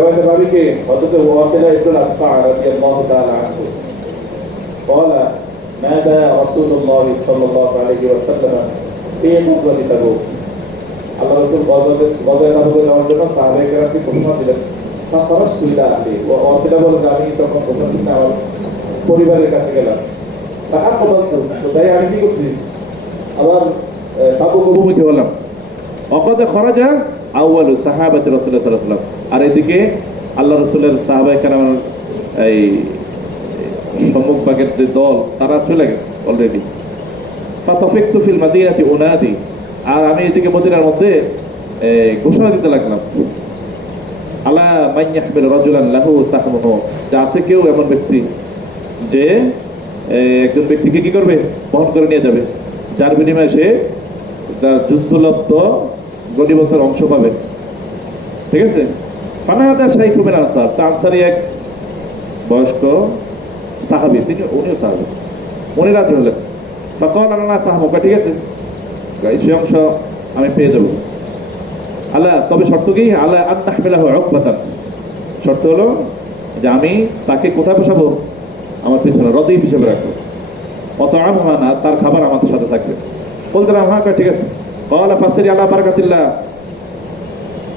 رواية بابك حضرت واصلة ابن الأصقع رضي الله تعالى عنه قال نادى رسول الله صلى الله عليه وسلم في غزوة تبوك আল্লাহ রাসূল গজওয়ে তাবুকে যাওয়ার জন্য সাহাবায়ে-কেরামকে ঘোষণা দিলেন। ফাখরাজতু ইলা আহলি ওয়া ওয়াসিলা বলেন আমি তখন ঘোষণা দিতে আমার পরিবারের কাছে গেলাম। ফাআকবালতু তো তাই আমি কি করছি আবার তাবুক অভিমুখী হলাম। ওয়াকাদ খরাজা আউয়ালু সাহাবাতি রাসূলুল্লাহ সাল্লাল্লাহু আলাইহি ওয়াসাল্লাম আর এদিকে আল্লাহ রাসূলের সাহাবায়ে-কেরামের এই সম্মুখভাগের যে দল তারা চলে গেছে অলরেডি। ফাতাফিকতু ফিল মাদিনাতি উনাদি আর আমি এদিকে মদিনার মধ্যে ঘোষণা দিতে লাগলাম আলা মান ইয়াহমিল রাজুলান লাহু সাহমুহু যে আছে কেউ এমন ব্যক্তি যে একজন ব্যক্তিকে কি করবে বহন করে নিয়ে যাবে যার বিনিময়ে সে তার যুদ্ধলব্ধ গনিমতের অংশ পাবে। ঠিক আছে। ফানাদা শাইখু মিন আনসার তা আনসারী এক বয়স্ক সাহাবী উনিও সাহাবী উনি রাজি হলেন। ফাকাল আনা সাহমুকা ঠিক আছে সে অংশ আমি পেয়ে যাবো। আল্লাহ তবে শর্ত কি আল্লাহ আত্মাহমিলাহু উকবাতান শর্ত হলো যে আমি তাকে কোথায় বসাবো আমার পিছনে রদীফ হিসেবে রাখবো অত আমহানা তার খাবার আমাদের সাথে থাকবে। বলতে হ্যাঁ ঠিক আছে। ক্বালা ফাসিরি আলা বারাকাতিল্লাহ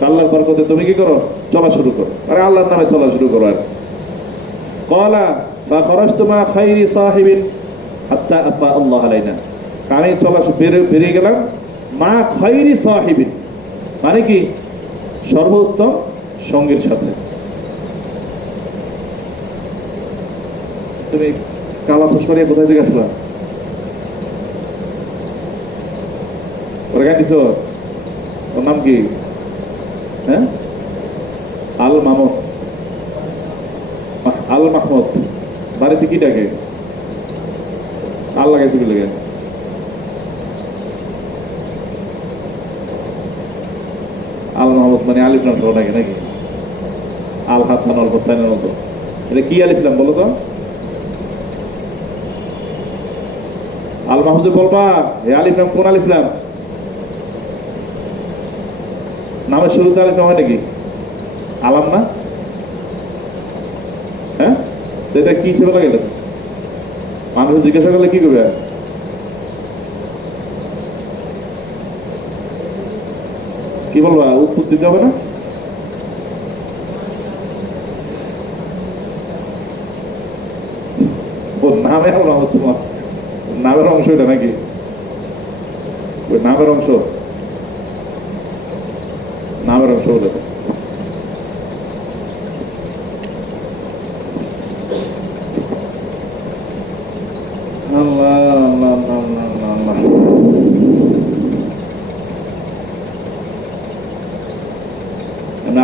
আল্লাহর বরকতে তুমি কি করো চলা শুরু করো আরে আল্লাহর নামে চলা শুরু করো। আর ক্বালা ফাখরাজতু মা খায়রি সাহিবিন হাত্তা আফা আল্লাহ আলাইনা আমি চলা বেরিয়ে গেলাম মা খায়রি সাহিবিন মানে কি সর্বোত্তম সঙ্গীর সাথে। তুমি কালা চশমা নিয়ে কোথায় থেকে আসলা ওরা গান দিছ ওর নাম কি হ্যাঁ আল মাহমুদ আল মাহমুদ বাড়িতে কি ডাকে আল লাগাইছে কি লাগে আল মাহমুদ মানে আলিফ নাম সহ ডাকে নাকি আল হাসান আল হোসাইনের মতো এটা কি আলিফ নাম বলো তো আল মাহমুদে বলবা এই আলিফ নাম কোন আলিফ নাম নামের শুরুতে আলিফ নাম হয় নাকি আলাম না হ্যাঁ এটা কি ছিল লাগে মানুষ জিজ্ঞাসা করলে কি করবে কি বলবা উত্তর দিতে হবে না নামে তোমার নামের অংশ এটা নাকি ওই নামের অংশ বলে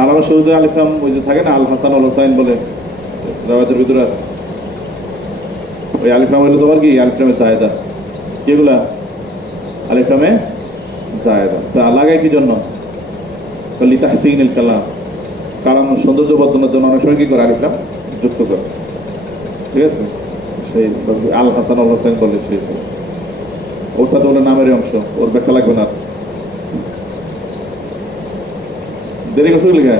আলামা শহীদুল আলিফাম ওই যে থাকে না আল হাসান আল হোসাইন বলে রাওয়াতের ভিতরে আছে ওই আলিফাম হইলো তোমার কি আলিফামে জায়েদা কিগুলা আলিফামে জায়েদা তা লাগাই কি জন্য লিতাহসিনিল কালাম কালাম সৌন্দর্য বর্ধনের জন্য অনেক সময় কি করে আলিফলাম যুক্ত করে। ঠিক আছে সেই আল হাসান আল হোসেন বলে সেই ওর সাথে বলে নামের অংশ ওর ব্যাখ্যা লাগবে না দেরি করছে লেখা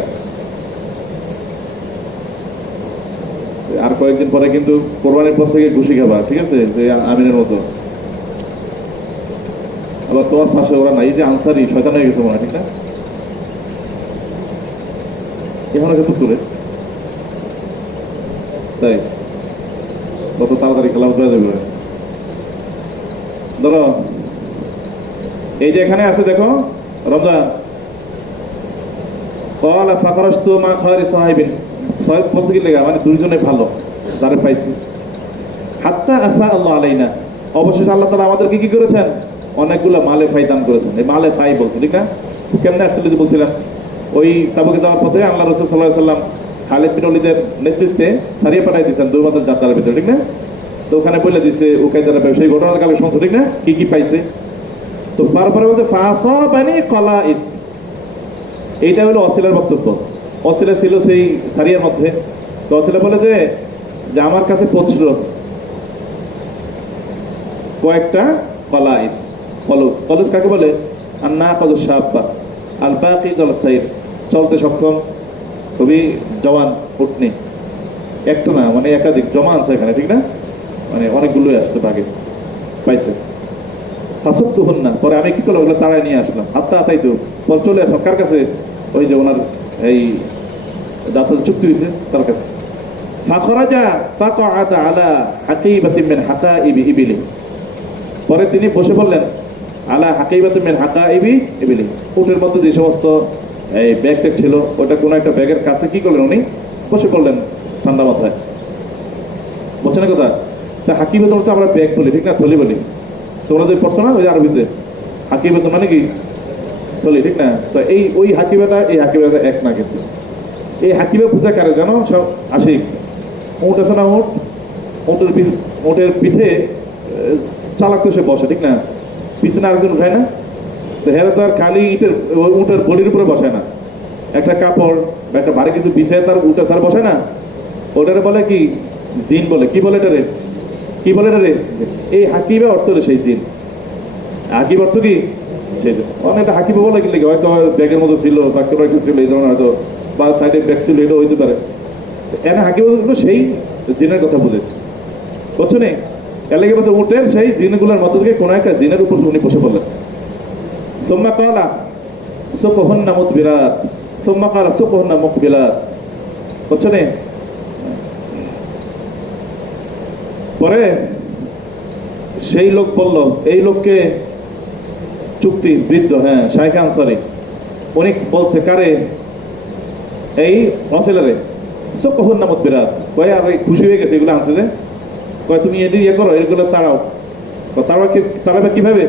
আর কয়েকদিন পরে কিন্তু কোরবানির পর থেকে ঘুষি খাবা ঠিক আছে যে আমিনের মতো আবার তোমার পাশে ওরা নাই যে আনসারি শয়তান হয়ে গেছে মনে হয় ঠিক না এখানে কিন্তু তুলে তাই কত তাড়াতাড়ি খেলা হতে যাবে ধরো এই যে এখানে আছে দেখো রমজান ক্বালা ফাখরাজতু মা খায়রি সাহিবিন সাহেব বলতে কি লেগা মানে দুইজনে ভালো যারে পাইছি হাত্তা আফা আল্লাহ আলাইনা অবশেষে আল্লাহ তাআলা আমাদেরকে কি করেছেন অনেকগুলো মালে ফাই দান করেছেন। এই মালে ফাই বলছে ঠিক না কেমনে আসলে বলছিলাম ওই তাবুকে যাওয়ার পথে আল্লাহ রাসূল সাল্লাল্লাহু আলাইহি সাল্লাম খালিদ বিন ওলীদের নেতৃত্বে সারিয়ে পাঠিয়ে দিয়েছেন 2 মাসের যাত্রার ভিতরে ঠিক না তো ওখানে বলে দিয়েছে উকাইদার ব্যবসায়ী ঘটনার কালে শুনছো ঠিক না কি পাইছে তো বারবার বলতে ফাসাবানি কলাইস এইটা হলো অসিলার বক্তব্য। অসিলা ছিল সেই সারিয়ার মধ্যে তো অসিলা বলে যে আমার কাছে পৌঁছল কয়েকটা কলাইস কলস কাকে বলে আর না কদ সাব্বা আল বাকি দল সাইর চলতে সক্ষম খুবই জওয়ান উটনি, একটা না মানে একাধিক জমা আছে এখানে, ঠিক না? মানে অনেকগুলোই আসছে ভাগে পাইছে। হাসুক তো হন না, পরে আমি কি করলাম ওগুলো তাড়ায় নিয়ে আসলাম, হাতটা হাতাই তো পরে চলে আসলাম কার কাছে? ওই যে ওনার এই দাঁতের চুক্তি হয়েছে তার কাছে। ফাখরাজা ফাকআদা আলা হাকিবাতিন মিন হাকাইবি ইবিলি, পরে তিনি বসে পড়লেন আলা হাকিবাতিন মিন হাকাইবি ইবিলি, উটের মধ্যে যে সমস্ত এই ব্যাগ ট্যাগ ছিল ওটা কোনো একটা ব্যাগের কাছে কি করলেন উনি বসে পড়লেন ঠান্ডা মাথায়। বলছেন কথা? তা হাকিবাতুন তো আমরা ব্যাগ বলি, ঠিক না? থলি বলি। তোমরা যে পড়ছো না ওই যে আরবিতে হাকিবাতুন মানে কি থলি, ঠিক না? তো এই ওই হাকিবাটা এই হাকিবাটা এক না, কিন্তু এই হাকিবা পূজা কারে জানো? সব আশিক। উট আছে না, উটের পিঠে চালাক তো সে বসে, ঠিক না? পিছনে আরেকজন উঠায় না, তো হেরা তো আর খালি উটের বলির উপরে বসায় না, একটা কাপড় বা একটা ভারী কিছু বিছায় তার উঠে তার বসায় না, ওটারে বলে কি জিন বলে। কি বলে এটারে? কি বলে এটারে? এই হাকিবা অর্থ হলো সেই জিন। হাকিব অর্থ কি? সেই অনেকটা হাকিবা বলে কি হয়তো ব্যাগের মতো ছিল বা কোনো একটা ছিল এই ধরনের, হয়তো বা সাইডে ব্যাগ ছিল, এটা হইতে পারে। এনে হাকিবা সেই জিনের কথা বুঝেছে, বুঝছো নি? এর লেগে বলতে উঠেন সেই জিনগুলোর মধ্য থেকে কোনো একটা জিনের উপর উনি বসে পড়লেন। সুম্মা ক্বালা সুবহুন্না মুদবিরাত, সুম্মা ক্বালা সুবহুন্না মুকবিলাত, বুঝছো নি? পরে সেই লোক বলল, এই লোককে চুক্তি বৃদ্ধ, হ্যাঁ শাইখ আনসারী, উনি বলছে কারে? এই অসিলারে। সুবহুন্না মুদবিরাত কয় আর খুশি হয়ে গেছে এগুলো আনছে যে, কয় তুমি এটি ইয়ে করো, এগুলো তাড়াও। তাড়াবে কিভাবে?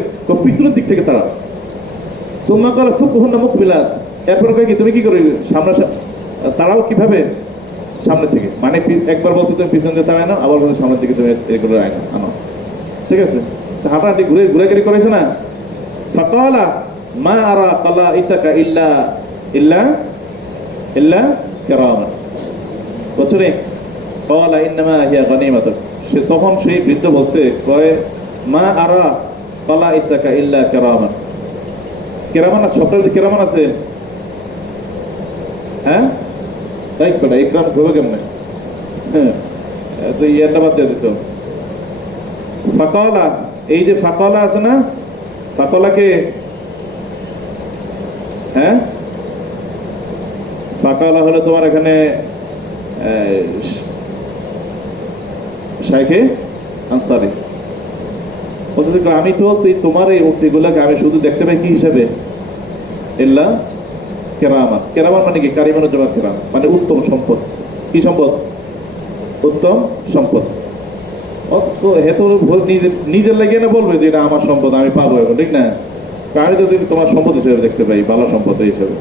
পিছনের দিক থেকে তাড়াও। সুম্মা ক্বালা সুবহুন্না মুকবিলাত, এরপর কয় কি তুমি কি করো সামনে তাড়াও কিভাবে? সামনের থেকে, মানে একবার বলছো তুমি পিছন দিয়ে তাড়ায় নাও, আবার বলছো সামনের দিকে তুমি এগুলো আনো, ঠিক আছে? হাঁটাহাঁটি ঘুরে ঘুরাঘুরি করেছে না। ফাকালা মা আরা কালা ইসাকা ইল্লা ইল্লা ইল্লা কিরামান, বুঝছো নি? ক্বালা ইন্নামা হিয়া গানিমাতুন, সে তখন সেই বৃদ্ধ বলছে, কয় মা আরা কালা ইসাকা ইল্লা কিরামান। কিরামান শব্দের কিরামান আছে, হ্যাঁ তাই কটা ইকরাম হবে কেমনে? হ্যাঁ তো ইয়েটা বাদ দিয়ে দিত। ফাকালা, এই যে ফাকালা আছে না, ফাকালাকে, হ্যাঁ ফাকালা হলো তোমার এখানে শাইখে আনসারী। আমি তো তোমার এই উক্তিগুলোকে আমি শুধু দেখতে পাই কি হিসাবে? ইল্লা কেরামান। কেরামান মানে কি? কারিমানুজ্জামান কেরাম মানে উত্তম সম্পদ। কি সম্পদ? উত্তম সম্পদ। নিজের লাগিয়ে না বলবে যে এটা আমার সম্পদ, আমি পাবো এখন, ঠিক না? আমি তো তোমার সম্পদ হিসেবে দেখতে পাই, ভালো সম্পদ হিসেবে।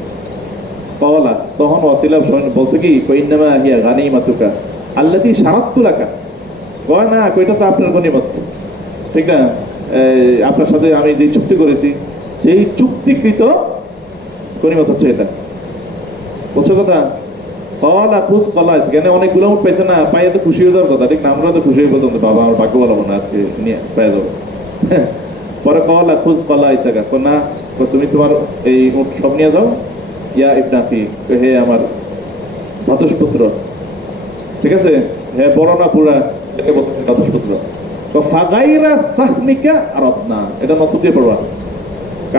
পাওয়ালা তখন ওয়াসিলা বলছে কি, কইন্নামা হিয়া গানিমাতুকা আল্লাতী শারাততু লাকা, কয় না কইটা তো আপনার গনিমত, ঠিক না? আপনার সাথে আমি যে চুক্তি করেছি সেই চুক্তিকৃত গনিমত হচ্ছে এটা, বুঝছো কথা? কলা খুশ কলা এখানে অনেকগুলো উঠ পাইছে না, পাইয়ে তো খুশি হয়ে যাওয়ার কথা, ঠিক না? আমরা তো খুশি হয়ে বলতাম বাবা আমার ভাগ্য ভালো না আজকে নিয়ে পেয়ে যাবো। পরে কলা খুশ কলা ইসাকা, না তুমি তোমার এই উঠ সব নিয়ে যাও, ইয়া ইবনাতি, হে আমার ভাতুষপুত্র, ঠিক আছে? হ্যাঁ বড় না পুরা, এটাকে বলতেছে ভাতুষপুত্র। ফাগাইরা সাহমিকা আরাদনা, এটা নসব দিয়ে পড়বা।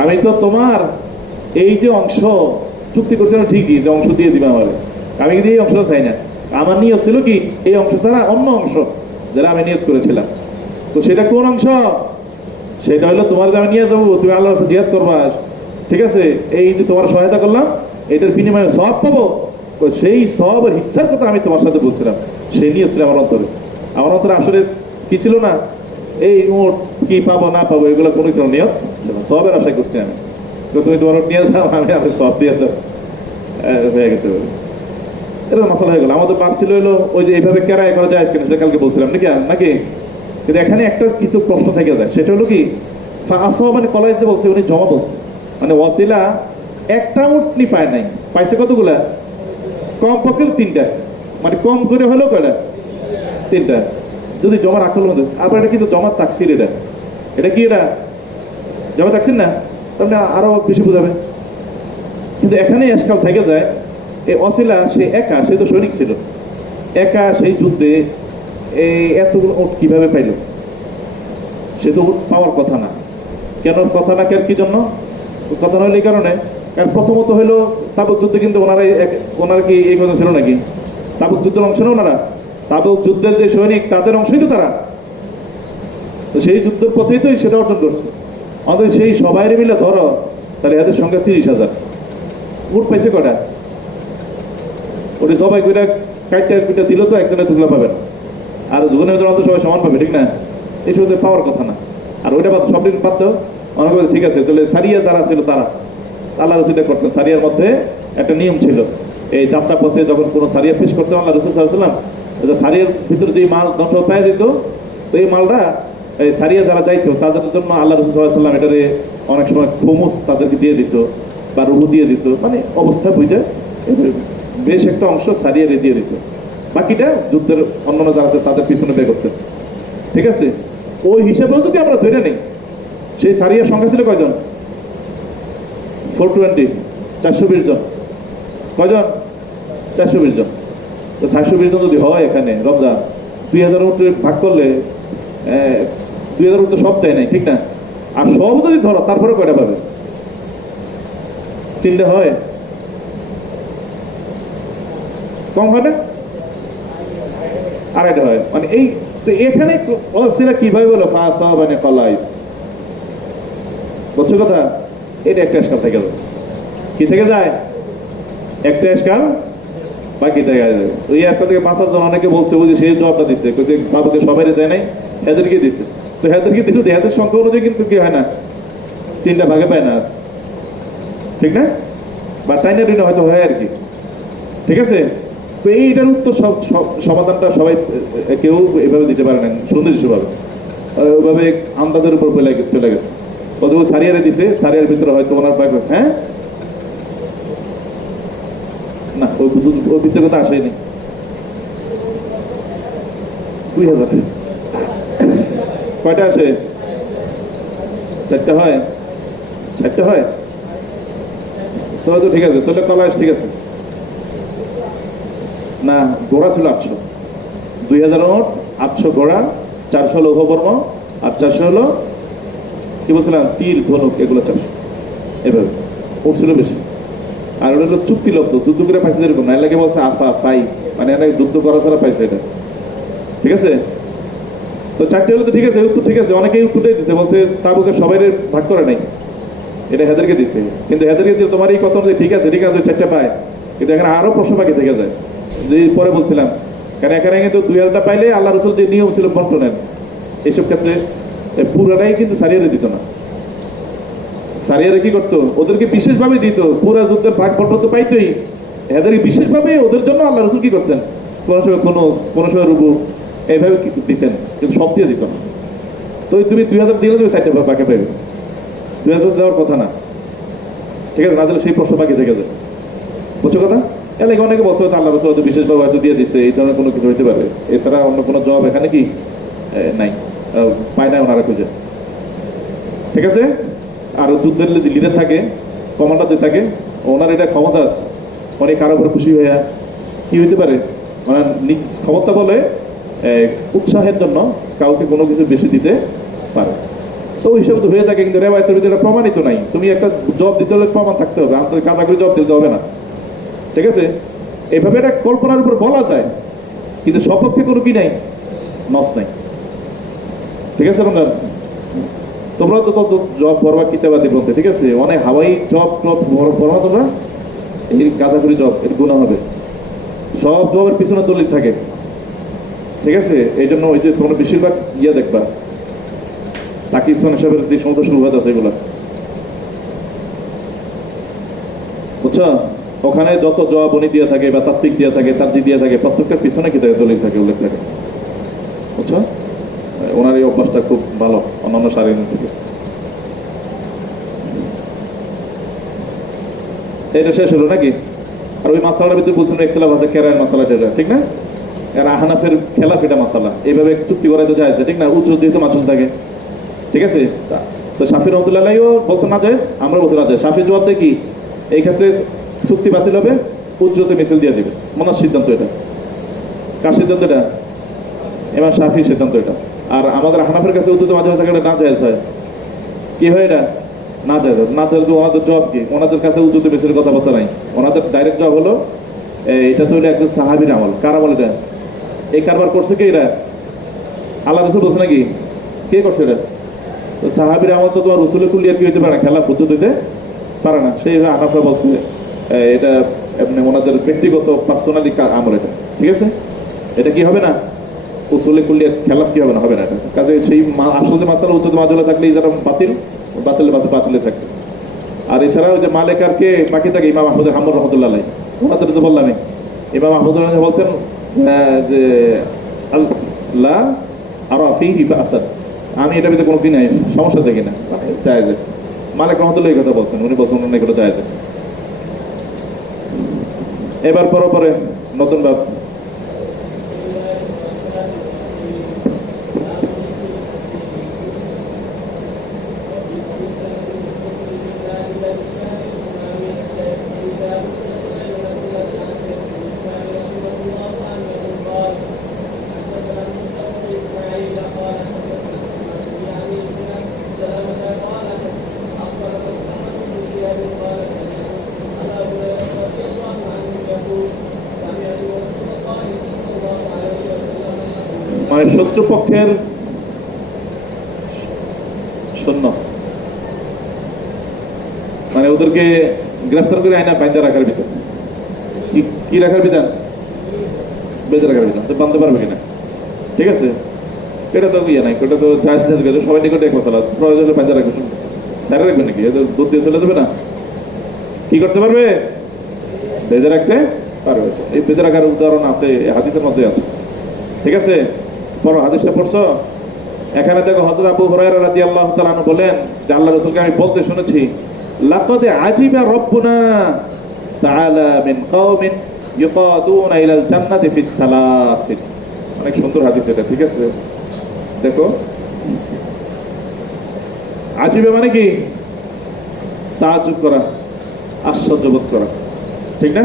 আমি তো তোমার এই যে অংশ চুক্তি করছিলাম ঠিকই, যে অংশ দিয়ে দিবে আমার, আমি কিন্তু এই অংশটা চাই না। আমার নিয়ত ছিল কি এই অংশ ছাড়া অন্য অংশ যেটা আমি নিয়ত করেছিলাম। তো সেটা কোন অংশ? সেটা হলো তোমার যে আমি নিয়ে যাবো, তুমি আল্লাহর কাছে জিহাদ করবা, ঠিক আছে? এই যে তোমার সহায়তা করলাম, এটার বিনিময়ে সওয়াব পাবো, সেই সওয়াবের হিস্সার কথা আমি তোমার সাথে বলছিলাম। সেই নিয়ত ছিল আমার অন্তরে। আমার অন্তরে আসলে কি ছিল না, এই মোট কি পাবো না পাবো এগুলো কোনো ছিল নিয়ত, সবের আশা করছি আমি। তো তুমি তোমার নিয়ে যাও, আমি সব দিয়ে যাও, হয়ে গেছে। এটা মশলা হয়ে গেল। আমাদের পাপ ছিল হলো ওই যে এইভাবে কেরাই করা যায় কিনা, সেটা কালকে বলছিলাম নাকি? কিন্তু এখানে একটা কিছু প্রশ্ন থেকে যায়, সেটা হলো কি মানে কলাইসে বলছে উনি জমা বলছে, মানে ওয়াসিলা একটা উটনি পায় নাই, পাইছে কতগুলা? কম পক্ষে 3টা, মানে কম করে হলেও কয়টা? 3টা। যদি জমা রাখল মধ্যে আবার এটা কিন্তু জমা তাকসির, এটা কি? এটা জমা তাকসির না, তাহলে আরো বেশি বোঝাবে। কিন্তু এখানে আজকাল থেকে যায় এই অসিলা সে একা, সে তো সৈনিক ছিল, একা সেই যুদ্ধে এই এতগুলো উট কিভাবে পাইল? সে তো উট পাওয়ার কথা না। কেন কথা না? কেন কি জন্য কথা হইলো? এই কারণে, কারণ প্রথমত হইলো তাবুক যুদ্ধে কিন্তু ওনারা কি এই কথা ছিল নাকি? তাবুক যুদ্ধের অংশ না ওনারা? তাবুক যুদ্ধের যে সৈনিক তাদের অংশই তো তারা। তো সেই যুদ্ধের পথেই তো সেটা অর্জন করছে। আমাদের সেই সবাই মিলে ধরো, তাহলে এদের সংখ্যা 30,000। উট পাইছে কটা? ওটা সবাই কইটা কাইটা কুইটা দিল তো একজনের টুকলা পাবেন, আর জীবনের ভিতরে তো সবাই সমান পাবে, ঠিক না? এই শুধু পাওয়ার কথা না। আর ওইটা বাদ, সব দিন পারতো অনেক কথা, ঠিক আছে। তাহলে সারিয়া যারা ছিল তারা আল্লাহ রসুলটা করতেন। সারিয়ার মধ্যে একটা নিয়ম ছিল, এই যাত্রা পথে যখন কোনো সারিয়া পেশ করতে আল্লাহ রসুল সাল্লাম, সারিয়ার ভিতরে যে মাল দণ্ড পাওয়া যেত, তো এই মালটা এই সারিয়া যারা যাইতো তাদের জন্য আল্লাহ রসুল সাল্লাম এটারে অনেক সময় খোমুস তাদেরকে দিয়ে দিত বা রুহু দিয়ে দিত, মানে অবস্থা বুঝে বেশ একটা অংশ সারিয়ারে দিয়ে দিত, বাকিটা যুদ্ধের অন্যান্য যারা আছে তাদের পিছনে ব্যয় করতেন। ঠিক আছে, ওই হিসাবেও যদি আমরা ধরে নেই, সেই সারিয়ার সংখ্যা ছিল কয়জন? 420, 420 জন। কয়জন? 420 জন। তো 420 জন যদি হয় এখানে রমজান, 2000 উঠে ভাগ করলে 2000 উঠে সব দেয় নাই, ঠিক না? আর সব যদি ধরো তারপরে কয়টা পাবে? 3টে হয়, কম হয় না? 2.5 হয়। মানে এই তো এখানে সেটা কিভাবে বলো? মানে কলাইস, বুঝছো কথা? এটা একটা এসকাল থেকে যায়। কি থেকে যায়? একটা এসকাল বাকি থেকে যায়। ওই একটা থেকে 5 জন অনেকে বলছে ওই যে সেই জবাবটা দিচ্ছে, বাবুকে সবাই দেয় নাই, হেদেরকে দিচ্ছে। তো হেদেরকে দিচ্ছে, হেদের সংখ্যা অনুযায়ী কিন্তু কি হয় না, 3টা ভাগে পায় না, ঠিক না? বা টাইনা টুইনা হয়তো হয় আর কি। ঠিক আছে, তো এইটার উত্তর সমাধানটা সবাই কেউ এভাবে দিতে পারে না সুনির্দিষ্টভাবে, ওইভাবে আন্দাজের উপর চলে গেছে। ওদের সারিয়ারে দিছে, সারিয়ার ভিতরে হয়তো ওনার পাইবে, হ্যাঁ না, ওই ভিতরে কথা আসেনি। 2000 কয়টা আসে? 4টা হয়, 4টা হয়। তবে তো ঠিক আছে, তাহলে কলাস ঠিক আছে না। ঘোড়া ছিল 800, 2000 ওট, 800 ঘোড়া, 400 লৌহবর্ম, আর 400 হলো কি বলছিলাম, তীর ধনুক, এগুলো 400। এভাবে ওট ছিল বেশি। আর ওটা হলো চুক্তিলব্ধ, যুদ্ধ করে পাইছে এরকম না, এলাকে বলছে আফা পাই, মানে এলাকে যুদ্ধ করা ছাড়া পাইছে এটা। ঠিক আছে, তো 4টে হলো তো ঠিক আছে, উত্তর ঠিক আছে। অনেকেই উত্তরটাই দিচ্ছে, বলছে তাবুকে সবাই ভাগ করে নাই, এটা হেদেরকে দিচ্ছে। কিন্তু হেদেরকে দিলে তোমার এই কথা অনুযায়ী ঠিক আছে, ঠিক আছে, 4টে পায়, কিন্তু এখানে আরো প্রশ্ন বাকি থেকে যায়, যে পরে বলছিলাম। কারণ এখানে কিন্তু 2000টা পাইলে আল্লাহ রসুল যে নিয়ম ছিল বন্টনের, এইসব ক্ষেত্রে পুরাটাই কিন্তু সারিয়ারে দিত না। সারিয়ারে কি করতো? ওদেরকে বিশেষভাবে দিত, পুরা যুদ্ধের ভাগ বন্টন তো পাইতোই, এদেরকে বিশেষভাবে ওদের জন্য আল্লাহ রসুল কি করতেন, কোনো সময় কোনো সময় রুবু এইভাবে দিতেন, কিন্তু সব দিয়ে দিত না। তো তুমি 2000 দিলে তুমি 4টে বাকি পাইবে, 2000 দেওয়ার কথা না, ঠিক আছে? না দিলে সেই প্রশ্ন বাকি থেকে যায়, বুঝছো কথা? এলাকা অনেকে বছর আল্লাহ রসুল হয়তো বিশেষভাবে হয়তো দিয়ে দিচ্ছে, এই ধরনের কোনো কিছু হইতে পারে। এছাড়া অন্য কোনো জবাব এখানে কি নাই, পায় না ওনারা খুঁজে। ঠিক আছে, আর যুদ্ধের লিডার থাকে, কমান্ডার যে থাকে, ওনার এটা ক্ষমতা আছে, অনেক কারো উপরে খুশি হয়ে কি হইতে পারে, মানে ক্ষমতা বলে উৎসাহের জন্য কাউকে কোনো কিছু বেশি দিতে পারে। তো ওই হিসাবে তো হয়ে থাকে, কিন্তু রেওয়ায়তের ভিতরে এটা প্রমাণিত নাই। তুমি একটা জব দিতে হলে প্রমাণ থাকতে হবে, আমাদের কাদা করে জব দিতে হবে না। ঠিক আছে, এইভাবে এটা কল্পনার উপর বলা যায়, কিন্তু সপক্ষে কোনো কি নাই, নস নাই। ঠিক আছে বন্ধুরা, তোমরা তো তত জব পড়বা কিতাবাদি বলতে, ঠিক আছে? অনেক হাওয়াই জব পড়বা তোমরা, এই গাঁজাখুরি জব, এর গুণা হবে। সব জবের পিছনে দলিল থাকে, ঠিক আছে? এই জন্য ওই যে তোমরা বেশিরভাগ দেখবা পাকিস্তান হিসাবের যে সমস্ত সুবিধা আছে এগুলা, বুঝছো? ওখানে যত জবাবনি দিয়ে থাকে বা তাত্ত্বিক দিয়ে থাকে, তার্জি দিয়ে থাকে, প্রত্যেকটার পিছনে কি থাকে, দলিল থাকে, উল্লেখ থাকে, বুঝছো? ওনার এই অভ্যাসটা খুব ভালো অন্যান্য সারিন থেকে। এটা শেষ হলো নাকি? আর ওই মাসালার ভিতরে বলছেন ইখতিলাফ আছে, কেরায়ের মাসালা, যেটা ঠিক না? এর আহনাফের খেলাফ এটা মাসালা, এইভাবে চুক্তি করা তো যায়, ঠিক না? উচ্চ যেহেতু মাসুল থাকে, ঠিক আছে? তো শাফি রহমতুল্লাহও বলছেন না যায়, আমরা বলতে না যায়। শাফি জবাব দেয় কি, এই ক্ষেত্রে চুক্তি বাতিল হবে, উজ্জ্বতে মিছিল দিয়ে দেবে, মনের সিদ্ধান্ত এটা। কার সিদ্ধান্ত এটা? ইমাম শাফির সিদ্ধান্ত এটা। আর আমাদের হানাফের কাছে উজ্জ্বতে মাঝে মাঝে না জায়েজ হয়। কি হয় এটা? না জায়েজ। না জায়েজ। ওনাদের জবাব কি? ওনাদের কাছে উজ্জ্বতে মিছিলের কথাবার্তা নাই। ওনাদের ডাইরেক্ট জবাব হলো এটা তো হলো একজন সাহাবীর আমল। কার আমল এটা? এই কারবার করছে কে? এটা আল্লাহ রসুল বলছে নাকি? কে করছে এটা? তো সাহাবীর আমল তো তোমার রসুলের কুলিয়ার কি হইতে পারে না, খেলা উজ্জ্বত হইতে পারে না। সেই হানাফরা বলছে এটা এমনি ওনাদের ব্যক্তিগত পার্সোনালি আমল এটা। ঠিক আছে, এটা কি হবে না? উসুলে কুলিয়ার খেলাফ কি হবে না? হবে না এটা। কাজে সেই আসলে মাসালা উচ্চতে মাজলা থাকলে যারা বাতিল বাতিলে বাতিলে থাকবে। আর এছাড়াও যে মালেকারকে বাকি থাকে ইমাম আহমদ হাম্বল রহমতুল্লাহ আলাইহি, ওনাদের তো বললামই। ইমাম আহমদ বলছেন যে আল্লাহ আরো ফিহি বাসাদ, আমি এটা ভিতরে কোনো দিন সমস্যা দেখি না, জায়েজ। মালিক রহমতুল্লাহ এই কথা বলছেন, উনি বলছেন উনি এগুলো জায়েজ। এবার পরে নতুন বাব। মানে শত্রুপক্ষের সৈন্য, মানে ওদেরকে গ্রেফতার করে আইনা বাইন্দা রাখার বিধান। কি রাখার বিধান? বেঁধে রাখার বিধান। তো বাঁধতে পারবে কিনা? ঠিক আছে, এটা তো ইয়ে নাই, ওটা তো সবাই নিকটে এক মশলা প্রয়োজন বাইন্দা রাখবে। সারা রাখবে নাকি? দুধ দিয়ে চলে দেবে না? কি করতে পারবে? বেঁধে রাখতে পারবে। এই বেঁধে রাখার উদাহরণ আছে হাদিসের মধ্যে আছে। ঠিক আছে, পড়ো হাদিসটা পড়ছো। এখানে দেখো হযরত আবু হুরায়রা রাদিয়াল্লাহু তাআলা আনহু বলেন যে আল্লাহ রাসূলকে আমি বলতে শুনেছি, লাকাদ আজিবা রাব্বুনা তাআলা মিন কওমিন ইউকাদুনা ইলাল জান্নাতি ফিস সালাসিল। অনেক সুন্দর হাদিস এটা। ঠিক আছে, দেখো আজিবা মানে কি? তাজ্জুব করা, আশ্চর্যবোধ করা। ঠিক না?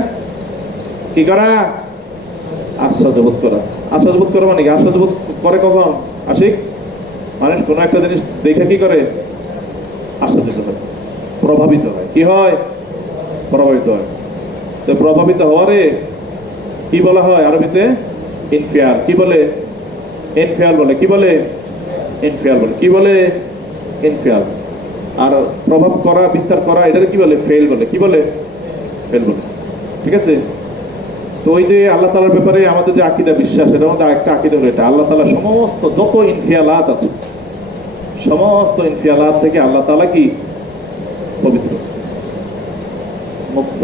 কি করা? আশ্চর্যবোধ করা। আশ্চর্যবোধ করা মানে কি? আশ্চর্যবোধ করে কখন? আশিক মানুষ কোনো একটা জিনিস দেখে কি করে? আশ্চর্যিত হয়, প্রভাবিত হয়। কি হয়? প্রভাবিত হয়। তো প্রভাবিত হওয়ারে কি বলা হয় আরবিতে? ইনফিয়াল। কি বলে? ইনফিয়াল বলে। কি বলে? ইনফিয়াল বলে। কি বলে? ইনফিয়াল। আর প্রভাব করা, বিস্তার করা, এটাকে কি বলে? ফেল বলে। কি বলে? ফেল বলে। ঠিক আছে, তো ওই যে আল্লাহ তাআলার ব্যাপারে আমাদের যে আকীদা বিশ্বাস, এটার মধ্যে একটা আকীদা হলো এটা, আল্লাহ তাআলা সমস্ত যত ইনফিয়ালাত আছে, সমস্ত ইনফিয়ালাত থেকে আল্লাহ তাআলা কি? পবিত্র, মুক্ত।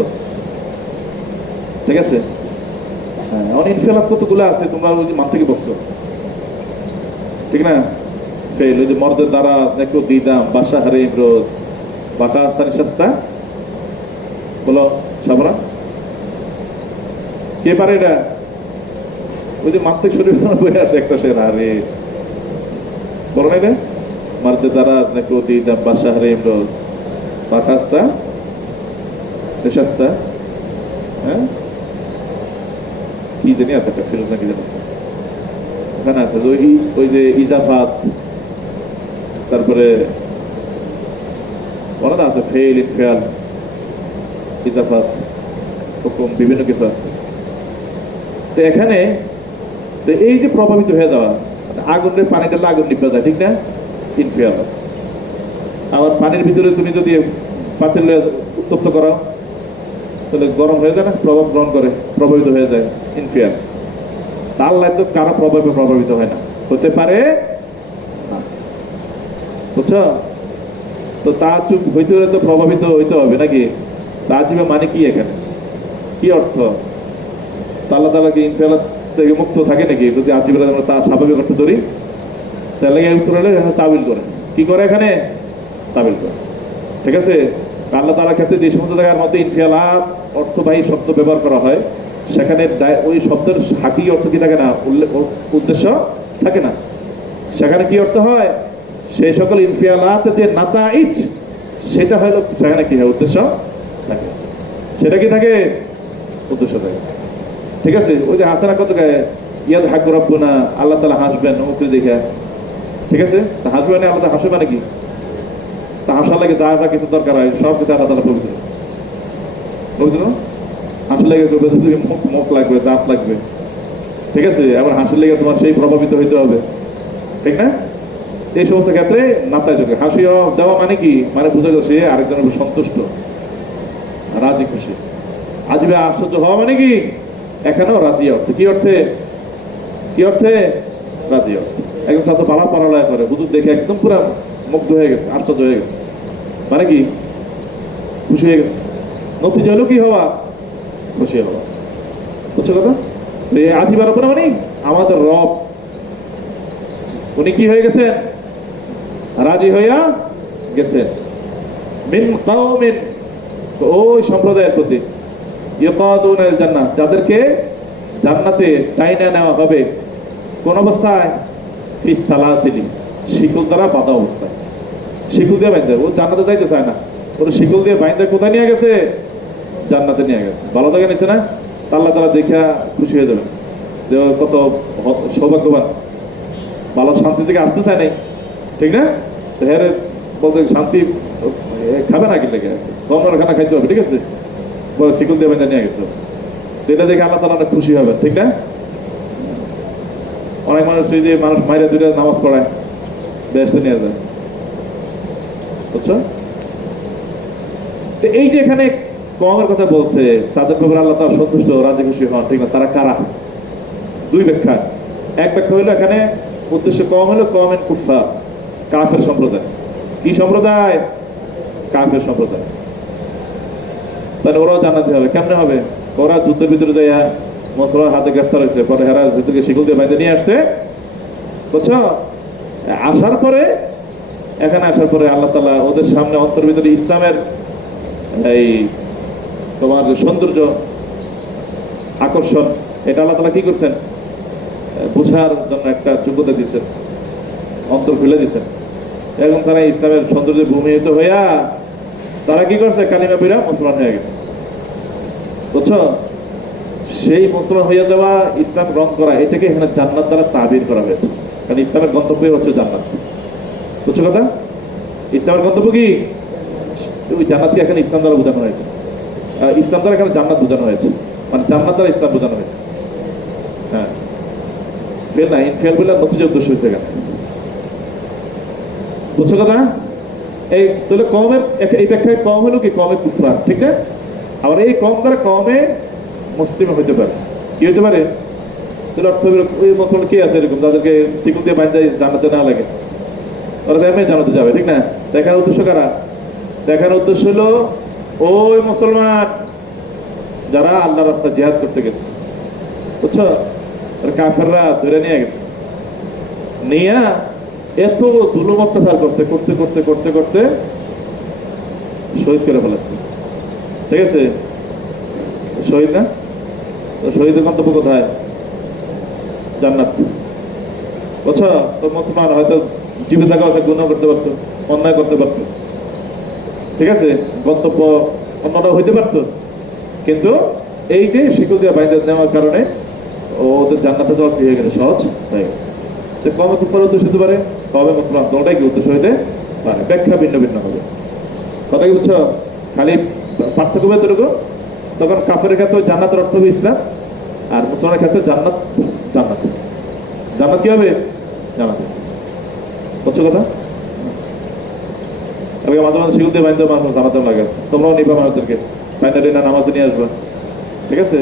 ঠিক আছে, হ্যাঁ। আমার ইনফিয়ালাত কতগুলো আছে তোমরা ওই যে মান থেকে বলছো, ঠিক না? ফেল, ওই যে মর্দের দ্বারা দেখো দিদাম বাসা হারে ইমরোজ বাসা আস্তানি শাস্তা বলো সাবরা। কে পারে এটা? ওই যে মাত্রিক শরীর বই আসে একটা শের, আরে বলো না এটা? মারতে দ্বারা দেখো দিদাম বাসা হারে ইমরোজ বাসাস্তা শাস্তা, হ্যাঁ কি জানি আছে একটা ফিল্ম নাকি জানি ওখানে আছে ওই যে ইজাফাত, তারপরে মনে আছে ফেল, ইনফিয়াল, ইজাফাত, হুকুম, বিভিন্ন কিছু আছে। তো এখানে এই যে প্রভাবিত হয়ে যাওয়া, আগুনের পানি ঢাললে আগুন নিভে যায়, ঠিক না? ইনফিয়াল। আবার পানির ভিতরে তুমি যদি পাতিল উত্তপ্ত করাও তাহলে গরম হয়ে যায় না? প্রভাব গ্রহণ করে, প্রভাবিত হয়ে যায়, ইনফিয়াল। আল্লাহ তো কারো প্রভাবে প্রভাবিত হয় না, হতে পারে না। বুঝছো? তো তাজ্জুব হইতে হলে তো প্রভাবিত হইতে হবে নাকি? তাজ্জুবে মানে কি? এখানে কি অর্থ? আল্লাহ তাআলা কি ইনফিয়াল থেকে মুক্ত থাকে নাকি? যদি আজ্জুবের আমরা তা স্বাভাবিক অর্থ ধরি, তাহলে উত্তর হলে তাবিল করে। কি করে? এখানে তাবিল করে। ঠিক আছে, আল্লাহ তাআলার ক্ষেত্রে যে সমস্ত জায়গার মধ্যে ইনফিয়ালাত অর্থবাহী শব্দ ব্যবহার করা হয়, সেখানে ওই শব্দের হাকি অর্থ কি থাকে না? উদ্দেশ্য থাকে না। সেখানে কি অর্থ হয়? সেই সকল ইনফিয়ালাত যে নাতাইজ, সেটা হলো সেখানে কি হয়? উদ্দেশ্য থাকে। সেটা কি থাকে? উদ্দেশ্য থাকে। ঠিক আছে, ওই যে হাসানা কত গায়ে ইয়াদ হাক রব্বু না, আল্লাহ তালা হাসবেন মুক্তি দেখে। ঠিক আছে, তা হাসবে মানে আল্লাহ হাসবে মানে কি? তা হাসার লাগে যা যা কিছু দরকার হয় সব কিছু আল্লাহ তালা পবিত্র পবিত্র। হাসির লেগে করবে তুমি মুখ মুখ লাগবে, দাঁত লাগবে। ঠিক আছে, আবার হাসির লেগে তোমার সেই প্রভাবিত হইতে হবে, ঠিক না? এই সমস্ত ক্ষেত্রে মাথায় চোখে হাসি দেওয়া মানে কি? মানে বুঝা যাচ্ছে আরেকজনের উপর সন্তুষ্ট, রাজি খুশি। আজবে আশ্চর্য হওয়া মানে কি? এখানেও রাজি অর্থে। কি অর্থে? কি অর্থে? রাজি অর্থে। একজন ছাত্র পালা পড়ালেখা করে, হুজুর দেখে একদম পুরো মুগ্ধ হয়ে গেছে, আশ্চর্য হয়ে গেছে, মানে কি? খুশি হয়ে গেছে। নতিজা হলো কি হওয়া? খুশি হওয়া। বুঝছো কথা? আজিবার উপরে মানে আমাদের রব, উনি কি হয়ে গেছেন? রাজি হইয়া গেছেন। মিন কাওমিন, ওই সম্প্রদায়ের প্রতি, ইয়াকাদুনাল জান্নাহ, যাদেরকে জান্নাতে টাইনা নেওয়া হবে। কোন অবস্থায়? ফিস সালাসিলি, শিকল দ্বারা বাঁধা অবস্থায়। শিকল দিয়ে বাইন্ধে, ও জান্নাতে যাইতে চায় না, ওর শিকল দিয়ে বাইন্ধে কোথায় নিয়ে গেছে? জান্নাতে নিয়ে গেছে। ভালো জায়গায় নিছে না? আল্লাহ তাআলা দেখা খুশি হয়ে যাবেন যে কত সৌভাগ্যবান, ভালো শান্তি থেকে আসতে চায় নাই, ঠিক না? হ্যাঁ, বলতে শান্তি খাবে না, কিন্তু গঙ্গার খানা খাইতে হবে, ঠিক আছে? শিকল দিয়ে বেঁধে নিয়ে গেছে, সেটা দেখে আল্লাহ তাআলা অনেক খুশি হবে, ঠিক না? অনেক মানুষ যে মানুষ মাইরে দুইটা নামাজ পড়ায়, বেহেশতে নিয়ে যায়, বুঝছো? এই যে এখানে কওমের কথা বলছে, তাদের ব্যাপারে আল্লাহ তাআলা সন্তুষ্ট, রাজি খুশি হন, ঠিক না? তারা কারা? দুই ব্যাখ্যা। এক ব্যাখ্যা হইলো এখানে উদ্দেশ্য কওম হলো কওমেন কুফার, কাফের সম্প্রদায়। কি সম্প্রদায়? কাফের সম্প্রদায়। তাহলে ওরাও জান্নাতি হবে। কেমনে হবে? ওরা যুদ্ধের ভিতরে যাইয়া মুসলমানের হাতে গ্রেফতার হয়েছে, পরে হেরা ভিতরে শিকল দিয়ে বাইরে নিয়ে আসছে, বুঝছো? আসার পরে, এখানে আসার পরে আল্লাহ তাআলা ওদের সামনে অন্তর ভিতরে ইসলামের এই তোমার সৌন্দর্য, আকর্ষণ, এটা আল্লাহ তাআলা কি করছেন? বোঝার জন্য একটা যোগ্যতা দিচ্ছেন, অন্তর খুলে দিচ্ছেন। এবং তারা ইসলামের সৌন্দর্যে ভূমিহিত হইয়া তারা কি করছে? কালিমা পড়া মুসলমান হয়ে গেছে, বুঝছো? সেই মুসলমান হইয়া যাওয়া, ইসলাম গ্রহণ করা, এটাকে এখানে জান্নাত দ্বারা তাবির করা হয়েছে। কারণ ইসলামের গন্তব্য হচ্ছে জান্নাত, বুঝছো কথা? ইসলামের গন্তব্য কি? ওই জান্নাতকে এখানে ইসলাম দ্বারা বোঝানো হয়েছে, ইসলাম দ্বারা এখানে জান্নাত বোঝানো হয়েছে, মানে জান্নাত দ্বারা ইসলাম বোঝানো হয়েছে। হ্যাঁ, ফেল না, ইনফেল বলে নতিজা উদ্দেশ্য হয়েছে এখানে, বুঝছো কথা? এই তাহলে কমের এই ব্যাখ্যায় কম হলো কি? কমে কুফার, ঠিক না? আবার এই কম দ্বারা কমে মুসলিম হইতে পারে। কি হইতে পারে? তাহলে অর্থ ওই মুসলমান কে আছে এরকম যাদেরকে শিকল দিয়ে বাইন্দা জানাতে না লাগে, ওরা তো এমনি জানাতে যাবে, ঠিক না? দেখার উদ্দেশ্য কারা? দেখার উদ্দেশ্য হলো ওই মুসলমান যারা আল্লাহর রাস্তায় জিহাদ করতে গেছে, বুঝছো? কাফেররা ধরে নিয়ে গেছে, নিয়া এত জুলুম অত্যাচার করতে করতে করতে করতে করতে শহীদ করে ফেলেছে, ঠিক আছে? শহীদ না? শহীদের গন্তব্য কোথায়? জান্নাত, বুঝছো? তো মুসলমান হয়তো জীবিত থাকা হয়তো গুনাহ করতে পারতো, অন্যায় করতে পারতো, ঠিক আছে? গন্তব্য অন্যটা হইতে পারতো, কিন্তু এই যে শিকল দিয়ে বাইরে নেওয়ার কারণে ওদের জান্নাতে যাওয়া কি হয়ে গেছে? সহজ হয়ে গেছে। কমে কুফার উদ্দেশ্য হতে পারে, কমে মুসলমান, দলটাই কি উদ্দেশ্য হইতে পারে, ব্যাখ্যা ভিন্ন ভিন্ন হবে। কথা কি বুঝছো? খালি পার্থক্য এতটুকু, তখন কাফের ক্ষেত্রে জান্নাতের অর্থ হবে ইসলাম, আর মুসলমানের ক্ষেত্রে জান্নাত, জান্নাত জান্নাত কি হবে? জান্নাত, বুঝছো কথা? মাঝে মাঝে শিকল দিয়ে বাইন্দে মানুষ জানাতে লাগে, তোমরাও নিবা মানুষদেরকে বাইন্দে না, নামাজ নিয়ে আসবা, ঠিক আছে?